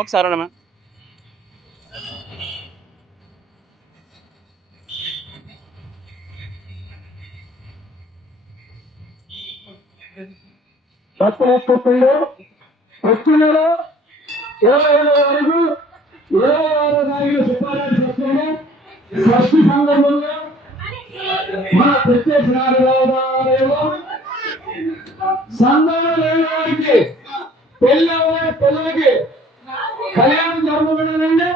ఒకసారి అన్న వచ్చే నెల 25వ తారీఖు 26వ తారీఖు సుబ్బారెడ్డి వస్తుంది. షష్ఠి సందర్భంగా మన ప్రత్యేక నాలుగో సంతానం లేని వారికి పిల్లలకి కళ్యాణం జరపబడిందండి.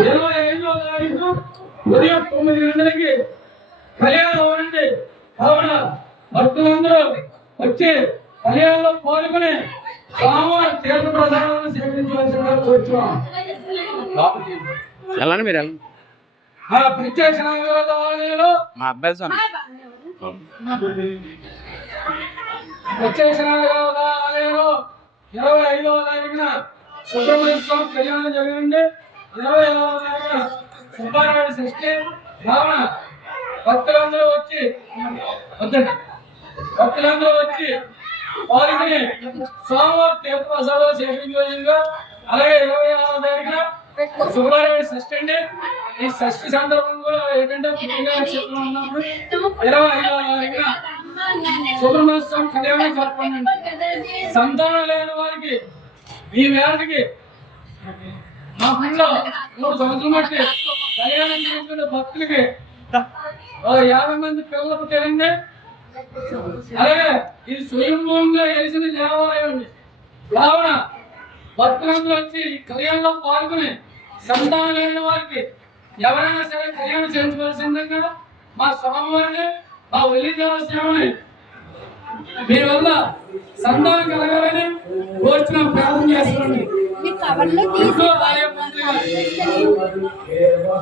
25వ తారీఖు ఉదయం 9 గంటలకి కళ్యాణం అవ్వండి. కావున భక్తులందరూ వచ్చి కళ్యాణంలో పాల్గొని స్వామివారి తీర్థ ప్రసాదాలను సేవించవలసిందిగా కోరుతున్నాం. వెళ్ళండి మీరు వెళ్ళండి. ప్రత్యేక ఆలయంలో మా అబ్బాయి ప్రత్యేక ఆలయంలో 25వ తారీఖున సుబ్రహ్మణ్య స్వామి కళ్యాణం జరిగింది. 26వ తారీఖున సుబ్బారెడ్డి షష్ఠి. కావున భక్తులందరూ వచ్చి పాల్గొని స్వామివారి తీర్థ ప్రసాదాలు సేవించవలసిందిగా. అలాగే 26వ తారీఖున సుబ్బారెడ్డి షష్ఠి అండి. ఈ షష్ఠి సందర్భంగా ఏంటంటే పుట్టిన నక్షత్రం ఉన్నప్పుడు 25వ తారీఖున సుబ్రహ్మణ్య స్వామి కళ్యాణం జరపండి. సంతానం లేని వారికి ఈ వేళకి మా ఊళ్ళో 3 సంవత్సరం బట్టి కళ్యాణం చేసుకునే భక్తులకి 50 మంది పిల్లలు పుట్టారండి. అలాగే ఇది స్వయంభూమిగా వేసిన దేవాలయం అండి. కావున భక్తులందరూ వచ్చి కళ్యాణంలో పాల్గొని సంతానం లేని వారికి ఎవరైనా సరే కళ్యాణం చేయించవలసిందిగా మా స్వామివారిని మా వెళ్ళి దేవస్థానాన్ని మీ వల్ల సంతానం కలగాలని కోరుచున్నాం, ప్రార్థన చేసుకోండి.